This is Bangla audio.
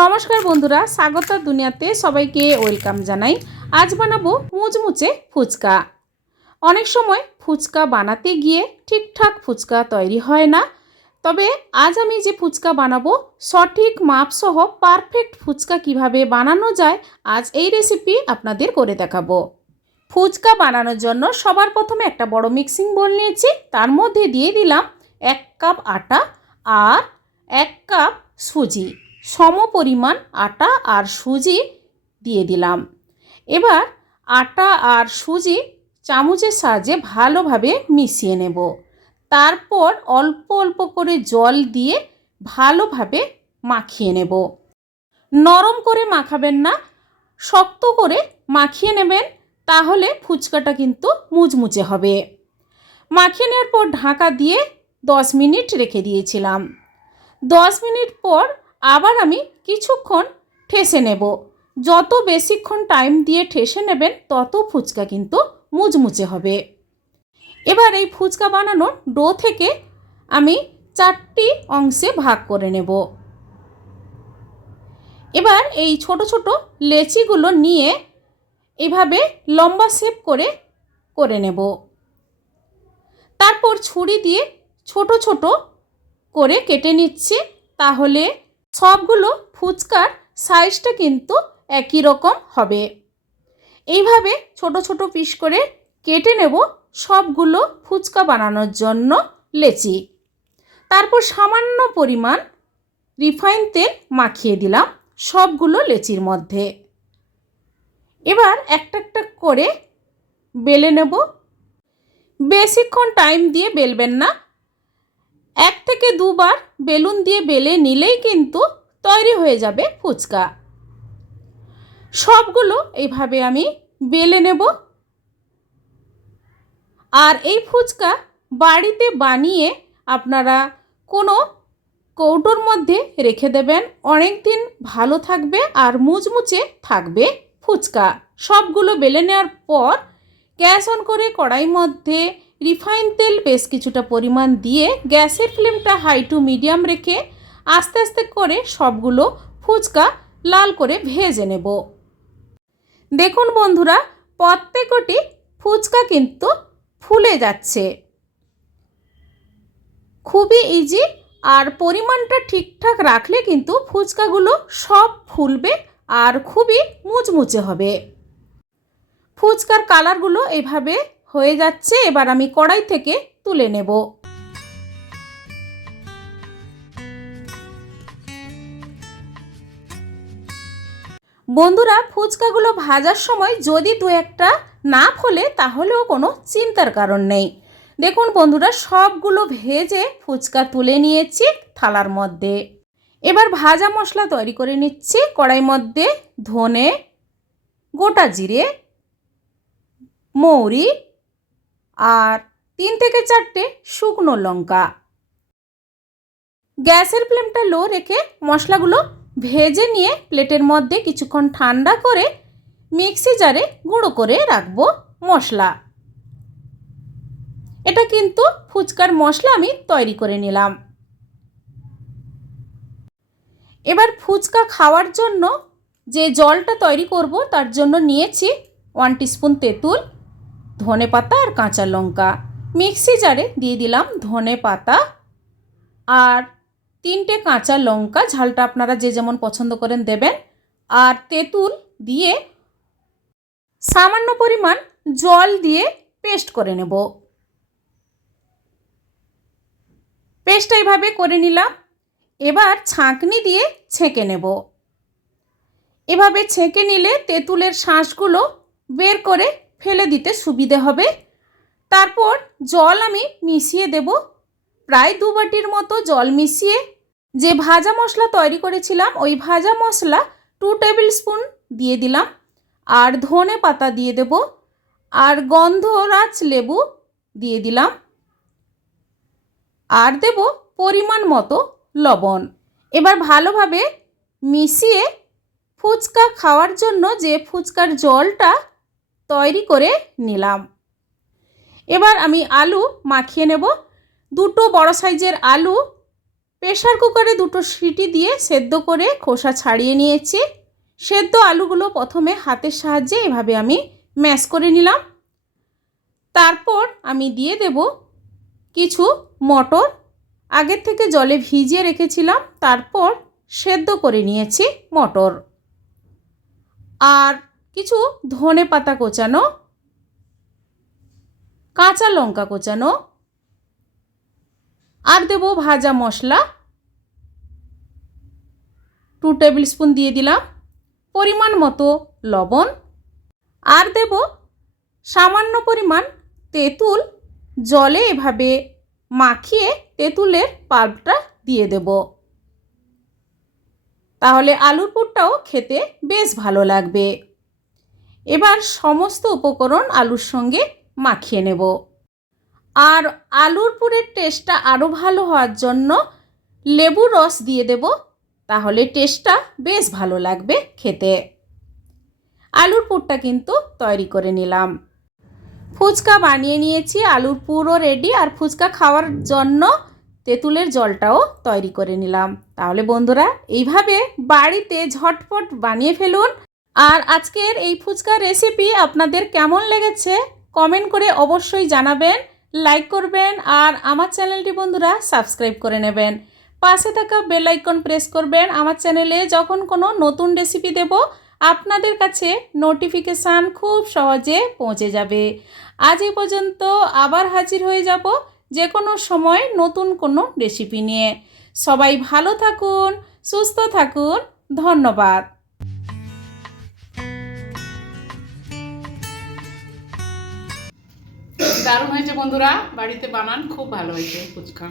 নমস্কার বন্ধুরা, স্বাগত দুনিয়াতে সবাইকে ওয়েলকাম জানাই। আজ বানাবো মুচমুচে ফুচকা। অনেক সময় ফুচকা বানাতে গিয়ে ঠিকঠাক ফুচকা তৈরি হয় না, তবে আজ আমি যে ফুচকা বানাবো সঠিক মাপসহ পারফেক্ট ফুচকা কিভাবে বানানো যায়, আজ এই রেসিপি আপনাদের করে দেখাবো। ফুচকা বানানোর জন্য সবার প্রথমে একটা বড় মিক্সিং বোল নিয়েছি, তার মধ্যে দিয়ে দিলাম 1 কাপ আটা আর 1 কাপ সুজি। সম পরিমাণ আটা আর সুজি দিয়ে দিলাম। এবার আটা আর সুজি চামচের সাহায্যে ভালোভাবে মিশিয়ে নেব। তারপর অল্প অল্প করে জল দিয়ে ভালোভাবে মাখিয়ে নেব। নরম করে মাখাবেন না, শক্ত করে মাখিয়ে নেবেন, তাহলে ফুচকাটা কিন্তু মুচমুচে হবে। মাখিয়ে নেওয়ার পর ঢাকা দিয়ে 10 মিনিট রেখে দিয়েছিলাম। 10 মিনিট পর আবার আমি কিছুক্ষণ ঠেসে নেব। যত বেশিক্ষণ টাইম দিয়ে ঠেসে নেবেন তত ফুচকা কিন্তু মুচমুচে হবে। এবার এই ফুচকা বানানোর ডো থেকে আমি 4টি অংশে ভাগ করে নেব। এবার এই ছোট ছোট লেচিগুলো নিয়ে এভাবে লম্বা শেপ করে নেব। তারপর ছুরি দিয়ে ছোট ছোট করে কেটে নিচ্ছি, তাহলে সবগুলো ফুচকার সাইজটা কিন্তু একই রকম হবে। এইভাবে ছোট ছোট পিস করে কেটে নেব সবগুলো ফুচকা বানানোর জন্য লেচি। তারপর সামান্য পরিমাণ রিফাইন তেল মাখিয়ে দিলাম সবগুলো লেচির মধ্যে। এবার একটা একটা করে বেলে নেব। বেশিক্ষণ টাইম দিয়ে বেলবেন না, 1 থেকে 2 বার বেলুন দিয়ে বেলে নিলেই কিন্তু তৈরি হয়ে যাবে ফুচকা। সবগুলো এইভাবে আমি বেলে নেব। আর এই ফুচকা বাড়িতে বানিয়ে আপনারা কোনো কৌটোর মধ্যে রেখে দেবেন, অনেক দিন ভালো থাকবে আর মুচমুচে থাকবে ফুচকা। সবগুলো বেলে নেওয়ার পর গ্যাস অন করে কড়াইয়ের মধ্যে রিফাইন তেল বেশ কিছুটা পরিমাণ দিয়ে গ্যাসের ফ্লেমটা হাই টু মিডিয়াম রেখে আস্তে আস্তে করে সবগুলো ফুচকা লাল করে ভেজে নেব। দেখুন বন্ধুরা, প্রত্যেকটি ফুচকা কিন্তু ফুলে যাচ্ছে। খুবই ইজি, আর পরিমাণটা ঠিকঠাক রাখলে কিন্তু ফুচকাগুলো সব ফুলবে আর খুবই মুচমুচে হবে। ফুচকার কালারগুলো এভাবে হয়ে যাচ্ছে। এবার আমি কড়াই থেকে তুলে নেব। বন্ধুরা, ফুচকাগুলো ভাজার সময় যদি 2-1টা না ফোলে তাহলেও কোনো চিন্তার কারণ নেই। দেখুন বন্ধুরা, সবগুলো ভেজে ফুচকা তুলে নিয়েছি থালার মধ্যে। এবার ভাজা মশলা তৈরি করে নিচ্ছি। কড়াইয়ের মধ্যে ধনে, গোটা জিরে, মৌরি আর 3 থেকে 4টে শুকনো লঙ্কা। গ্যাসের ফ্লেমটা লো রেখে মশলাগুলো ভেজে নিয়ে প্লেটের মধ্যে কিছুক্ষণ ঠান্ডা করে মিক্সি জারে গুঁড়ো করে রাখবো মশলা। এটা কিন্তু ফুচকার মশলা আমি তৈরি করে নিলাম। এবার ফুচকা খাওয়ার জন্য যে জলটা তৈরি করব তার জন্য নিয়েছি 1 টিস্পুন তেঁতুল, ধনে পাতা আর কাঁচা লঙ্কা। মিক্সি জারে দিয়ে দিলাম ধনে পাতা আর 3টে কাঁচা লঙ্কা, ঝালটা আপনারা যে যেমন পছন্দ করেন দেবেন। আর তেঁতুল দিয়ে সামান্য পরিমাণ জল দিয়ে পেস্ট করে নেব। পেস্টটা এইভাবে করে নিলাম। এবার ছাঁকনি দিয়ে ছেঁকে নেব। এভাবে ছেঁকে নিলে তেঁতুলের শাঁসগুলো বের করে ফেলে দিতে সুবিধে হবে। তারপর জল আমি মিশিয়ে দেব। প্রায় 2 বাটির মতো জল মিশিয়ে যে ভাজা মশলা তৈরি করেছিলাম ওই ভাজা মশলা 2 টেবিল স্পুন দিয়ে দিলাম। আর ধনে পাতা দিয়ে দেব, আর গন্ধরাজ লেবু দিয়ে দিলাম, আর দেব পরিমাণ মতো লবণ। এবার ভালোভাবে মিশিয়ে ফুচকা খাওয়ার জন্য যে ফুচকার জলটা তৈরি করে নিলাম। এবার আমি আলু মাখিয়ে নেব। 2টো বড় সাইজের আলু প্রেসার কুকারে 2টো সিটি দিয়ে সেদ্ধ করে খোসা ছাড়িয়ে নিয়েছি। সেদ্ধ আলুগুলো প্রথমে হাতের সাহায্যে এভাবে আমি ম্যাশ করে নিলাম। তারপর আমি দিয়ে দেব কিছু মটর, আগের থেকে জলে ভিজিয়ে রেখেছিলাম, তারপর সেদ্ধ করে নিয়েছি মটর। আর কিছু ধনে পাতা কোচানো, কাঁচা লঙ্কা কোচানো, আর দেব ভাজা মশলা 2 টেবিল স্পুন দিয়ে দিলাম, পরিমাণ মতো লবণ, আর দেব সামান্য পরিমাণ তেঁতুল। জলে এভাবে মাখিয়ে তেঁতুলের পাল্পটা দিয়ে দেব, তাহলে আলুর পুরটাও খেতে বেশ ভালো লাগবে। এবার সমস্ত উপকরণ আলুর সঙ্গে মাখিয়ে নেব। আর আলুর পুরের টেস্টটা আরও ভালো হওয়ার জন্য লেবুর রস দিয়ে দেব, তাহলে টেস্টটা বেশ ভালো লাগবে খেতে। আলুর পুরটা কিন্তু তৈরি করে নিলাম। ফুচকা বানিয়ে নিয়েছি, আলুর পুরও রেডি, আর ফুচকা খাওয়ার জন্য তেঁতুলের জলটাও তৈরি করে নিলাম। তাহলে বন্ধুরা এইভাবে বাড়িতে ঝটপট বানিয়ে ফেলুন। আর আজকের এই ফুচকা রেসিপি আপনাদের কেমন লেগেছে কমেন্ট করে অবশ্যই জানাবেন, লাইক করবেন, আর আমার চ্যানেলটি বন্ধুরা সাবস্ক্রাইব করে নেবেন। পাশে থাকা বেল আইকন প্রেস করবেন। আমার চ্যানেলে যখন কোনো নতুন রেসিপি দেব আপনাদের কাছে নোটিফিকেশান খুব সহজে পৌঁছে যাবে। আজ এই পর্যন্ত, আবার হাজির হয়ে যাব যে কোনো সময় নতুন কোনো রেসিপি নিয়ে। সবাই ভালো থাকুন, সুস্থ থাকুন, ধন্যবাদ। দারুণ হয়েছে বন্ধুরা, বাড়িতে বানান, খুব ভালো হয়েছে ফুচকা।